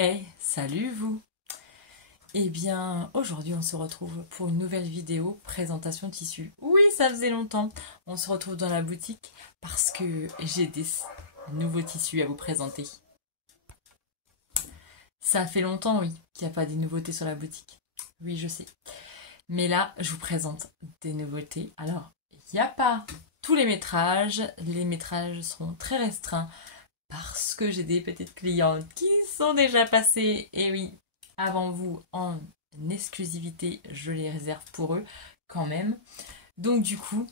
Hey, salut vous! Eh bien, aujourd'hui on se retrouve pour une nouvelle vidéo présentation tissu. Oui, ça faisait longtemps. On se retrouve dans la boutique parce que j'ai des nouveaux tissus à vous présenter. Ça fait longtemps, oui, qu'il n'y a pas des nouveautés sur la boutique. Oui, je sais. Mais là, je vous présente des nouveautés. Alors, il n'y a pas tous les métrages. Les métrages seront très restreints parce que j'ai des petites clientes qui sont déjà passées. Et oui, avant vous, en exclusivité, je les réserve pour eux quand même. Donc du coup,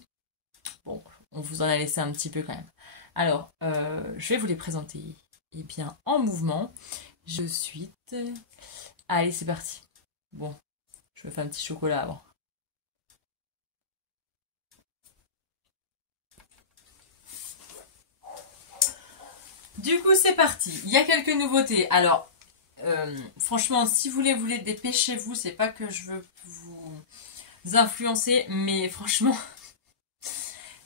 bon, on vous en a laissé un petit peu quand même. Alors, je vais vous les présenter bien, en mouvement. Je suis... Allez, c'est parti. Bon, je me fais un petit chocolat avant. Du coup, c'est parti. Il y a quelques nouveautés. Alors, franchement, si vous voulez, dépêchez-vous. C'est pas que je veux vous influencer, mais franchement,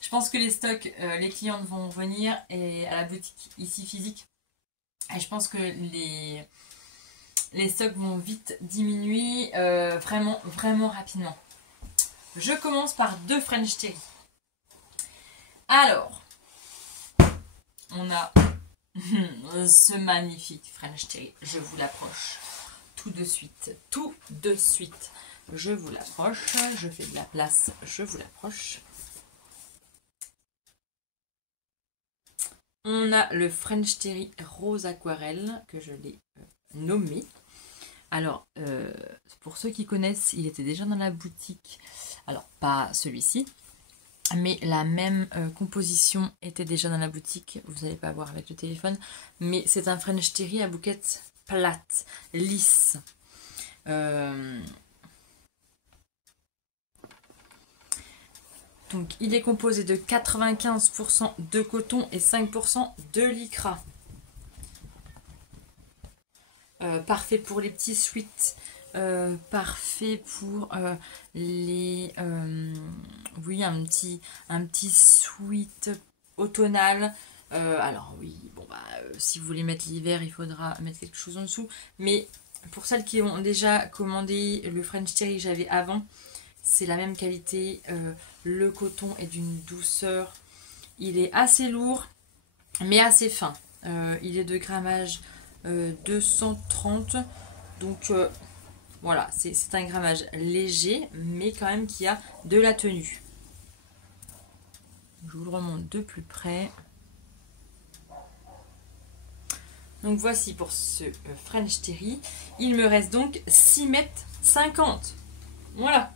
je pense que les stocks, les clientes vont venir et à la boutique ici physique. Et je pense que les stocks vont vite diminuer, vraiment rapidement. Je commence par deux French Terry. Alors, on a ce magnifique French Terry. Je vous l'approche tout de suite. Tout de suite. Je vous l'approche. Je fais de la place. Je vous l'approche. On a le French Terry Rose Aquarelle que je l'ai nommé. Alors, pour ceux qui connaissent, il était déjà dans la boutique. Alors, pas celui-ci, mais la même composition était déjà dans la boutique. Vous n'allez pas voir avec le téléphone. Mais c'est un French Terry à bouquette plate, lisse. Donc, il est composé de 95% de coton et 5% de lycra. Parfait pour les petits sweats. Parfait pour les... oui, un petit sweat automnal. Alors oui, bon bah, si vous voulez mettre l'hiver, il faudra mettre quelque chose en dessous. Mais pour celles qui ont déjà commandé le French Terry que j'avais avant, c'est la même qualité. Le coton est d'une douceur. Il est assez lourd, mais assez fin. Il est de grammage 230. Donc voilà, c'est un grammage léger, mais quand même qui a de la tenue. Je vous le remonte de plus près. Donc voici pour ce French Terry. Il me reste donc 6,50 m. Voilà.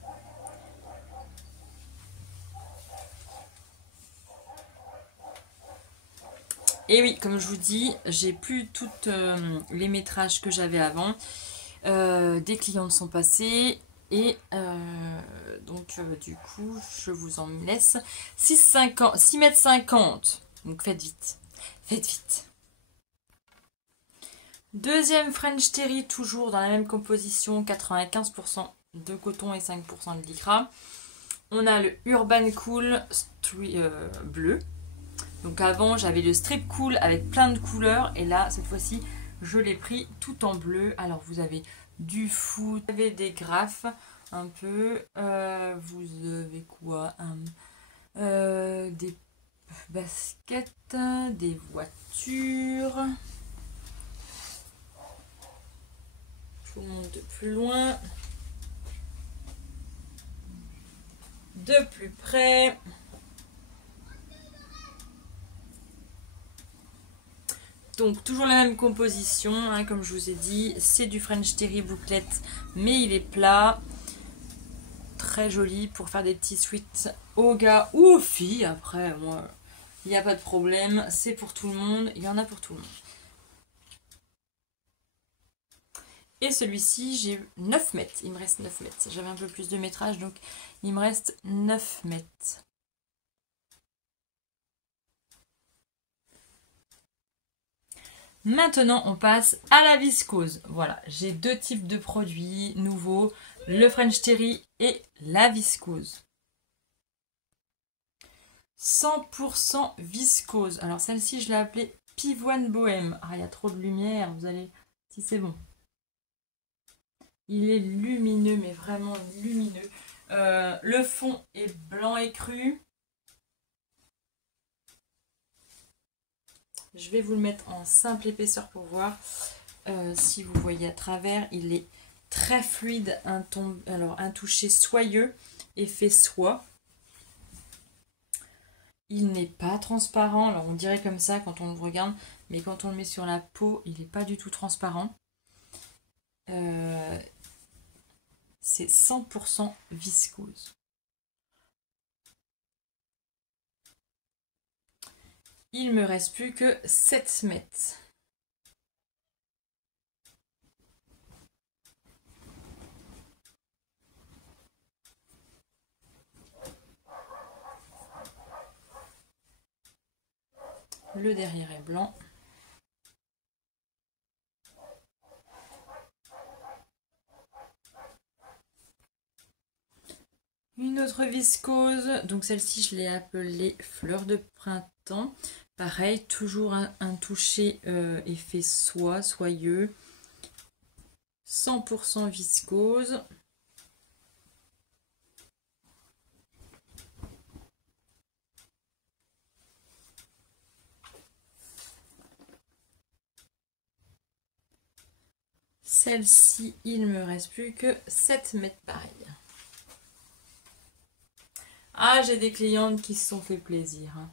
Et oui, comme je vous dis, j'ai plus toutes les métrages que j'avais avant. Des clientes sont passées. Et donc du coup, je vous en laisse 6,50 m. Donc faites vite. Faites vite. Deuxième French Terry, toujours dans la même composition, 95% de coton et 5% de lycra. On a le Urban Cool bleu. Donc avant, j'avais le Strip Cool avec plein de couleurs. Et là, cette fois-ci, je l'ai pris tout en bleu. Alors, vous avez du foot, vous avez des graphes un peu. Vous avez quoi des baskets, des voitures. Je vous montre de plus loin. De plus près. Donc toujours la même composition, hein, comme je vous ai dit, c'est du French Terry bouclette, mais il est plat. Très joli pour faire des petits sweats aux gars ou aux filles. Après, moi, il n'y a pas de problème, c'est pour tout le monde, il y en a pour tout le monde. Et celui-ci, j'ai 9 mètres, il me reste 9 mètres. J'avais un peu plus de métrage, donc il me reste 9 mètres. Maintenant, on passe à la viscose. Voilà, j'ai deux types de produits nouveaux, le French Terry et la viscose. 100% viscose. Alors celle-ci, je l'ai appelée Pivoine Bohème. Ah, il y a trop de lumière, vous allez Si c'est bon. Il est lumineux, mais vraiment lumineux. Le fond est blanc et cru. Je vais vous le mettre en simple épaisseur pour voir si vous voyez à travers. Il est très fluide, un toucher soyeux, effet soie. Il n'est pas transparent. Alors on dirait comme ça quand on le regarde, mais quand on le met sur la peau, il n'est pas du tout transparent. C'est 100% viscose. Il me reste plus que 7 mètres. Le derrière est blanc. Une autre viscose, donc celle-ci je l'ai appelée fleur de printemps. Pareil, toujours un toucher effet soie, soyeux. 100% viscose. Celle-ci, il me reste plus que 7 mètres pareil. Ah, j'ai des clientes qui se sont fait plaisir. Hein.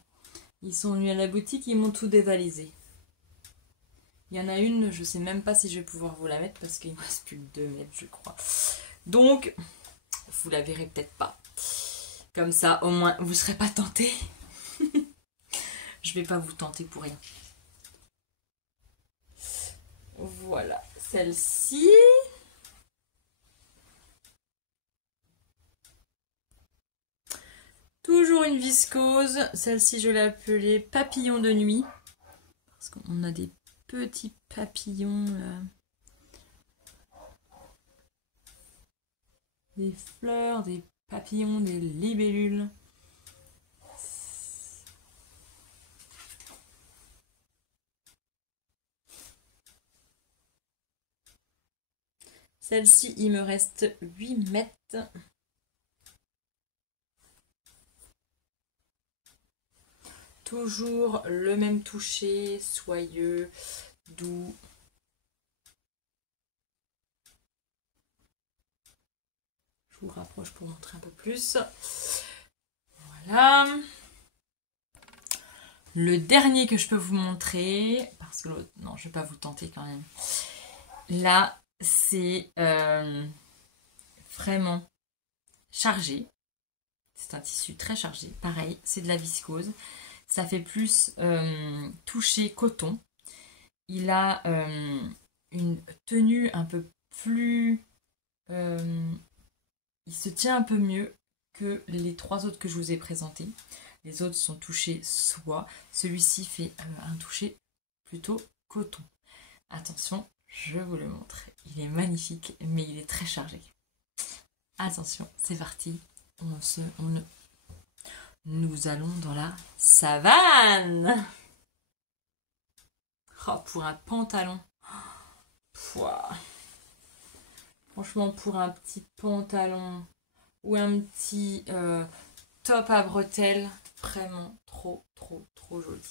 Ils sont venus à la boutique, ils m'ont tout dévalisé. Il y en a une, je sais même pas si je vais pouvoir vous la mettre parce qu'il me reste plus que 2 mètres, je crois. Donc, vous la verrez peut-être pas. Comme ça, au moins, vous ne serez pas tentés. Je vais pas vous tenter pour rien. Voilà, celle-ci. Toujours une viscose. Celle-ci, je l'ai appelée papillon de nuit. Parce qu'on a des petits papillons là. Des fleurs, des papillons, des libellules. Celle-ci, il me reste 8 mètres. Toujours le même toucher, soyeux, doux. Je vous rapproche pour montrer un peu plus. Voilà. Le dernier que je peux vous montrer, parce que l'autre, non, je ne vais pas vous tenter quand même. Là, c'est vraiment chargé. C'est un tissu très chargé. Pareil, c'est de la viscose. Ça fait plus toucher coton. Il a une tenue un peu plus... il se tient un peu mieux que les 3 autres que je vous ai présentés. Les autres sont touchés soie. Celui-ci fait un toucher plutôt coton. Attention, je vous le montre. Il est magnifique, mais il est très chargé. Attention, c'est parti. Nous allons dans la savane. Oh, pour un pantalon. Pouah. Franchement, pour un petit pantalon ou un petit top à bretelles, vraiment trop, trop, trop joli.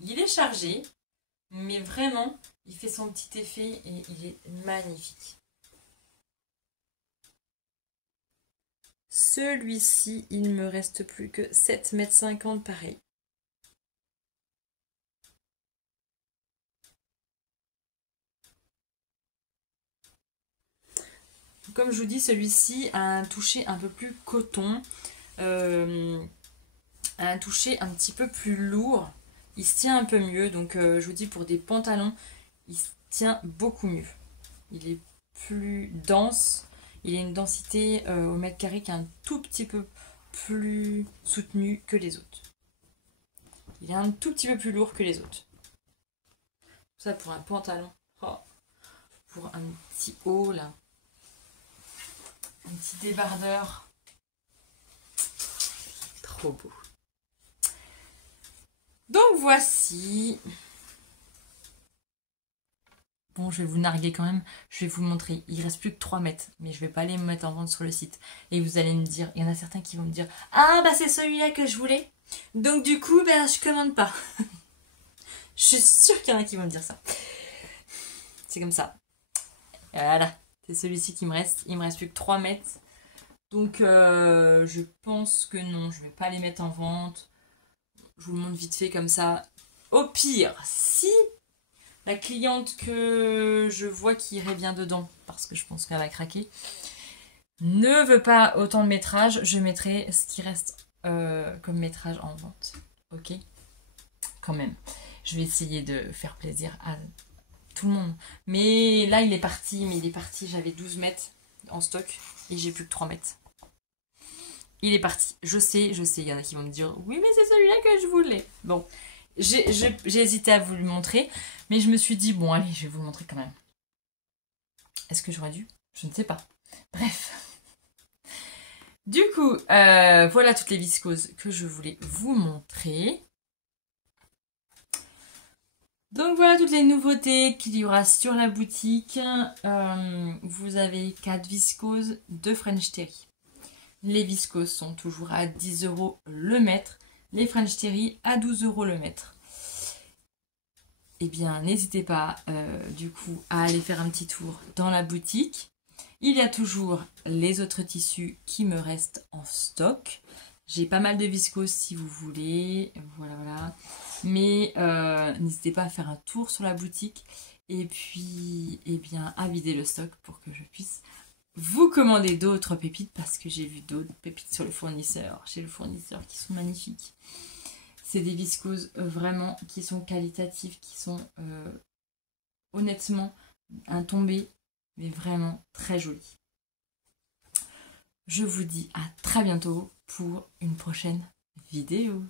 Il est chargé, mais vraiment, il fait son petit effet et il est magnifique. Celui-ci, il me reste plus que 7,50 m pareil. Comme je vous dis, celui-ci a un toucher un peu plus coton, un toucher un petit peu plus lourd. Il se tient un peu mieux, donc je vous dis pour des pantalons, il se tient beaucoup mieux. Il est plus dense, il a une densité au mètre carré qui est un tout petit peu plus soutenue que les autres. Il est un tout petit peu plus lourd que les autres. Ça pour un pantalon. Oh, pour un petit haut là. Un petit débardeur. trop beau. Donc voici. Bon, je vais vous narguer quand même. Je vais vous montrer. Il reste plus que 3 mètres. Mais je vais pas les mettre en vente sur le site. Et vous allez me dire, il y en a certains qui vont me dire, ah bah c'est celui-là que je voulais. Donc du coup, ben je commande pas. Je suis sûre qu'il y en a qui vont me dire ça. C'est comme ça. Voilà. C'est celui-ci qui me reste. Il me reste plus que 3 mètres. Donc je pense que non. Je vais pas les mettre en vente. Je vous le montre vite fait comme ça. Au pire, si la cliente que je vois qui irait bien dedans, parce que je pense qu'elle va craquer, ne veut pas autant de métrage, je mettrai ce qui reste comme métrage en vente. Ok? Quand même. Je vais essayer de faire plaisir à tout le monde. Mais là, il est parti. Mais il est parti. J'avais 12 mètres en stock et j'ai plus que 3 mètres. Il est parti. Je sais. Il y en a qui vont me dire, oui, mais c'est celui-là que je voulais. Bon. J'ai hésité à vous le montrer, mais je me suis dit, bon, allez, je vais vous le montrer quand même. Est-ce que j'aurais dû? Je ne sais pas. Bref. Du coup, voilà toutes les viscoses que je voulais vous montrer. Donc voilà toutes les nouveautés qu'il y aura sur la boutique. Vous avez 4 viscoses de French Terry. Les viscoses sont toujours à 10 € le mètre. Les French Terry à 12 € le mètre. Eh bien, n'hésitez pas du coup à aller faire un petit tour dans la boutique. Il y a toujours les autres tissus qui me restent en stock. J'ai pas mal de viscose si vous voulez. Voilà. Mais n'hésitez pas à faire un tour sur la boutique. Et puis, eh bien, à vider le stock pour que je puisse vous commander d'autres pépites. Parce que j'ai vu d'autres pépites sur le fournisseur. Chez le fournisseur qui sont magnifiques. C'est des viscoses vraiment qui sont qualitatives. Qui sont honnêtement un tombé. Mais vraiment très joli. Je vous dis à très bientôt pour une prochaine vidéo.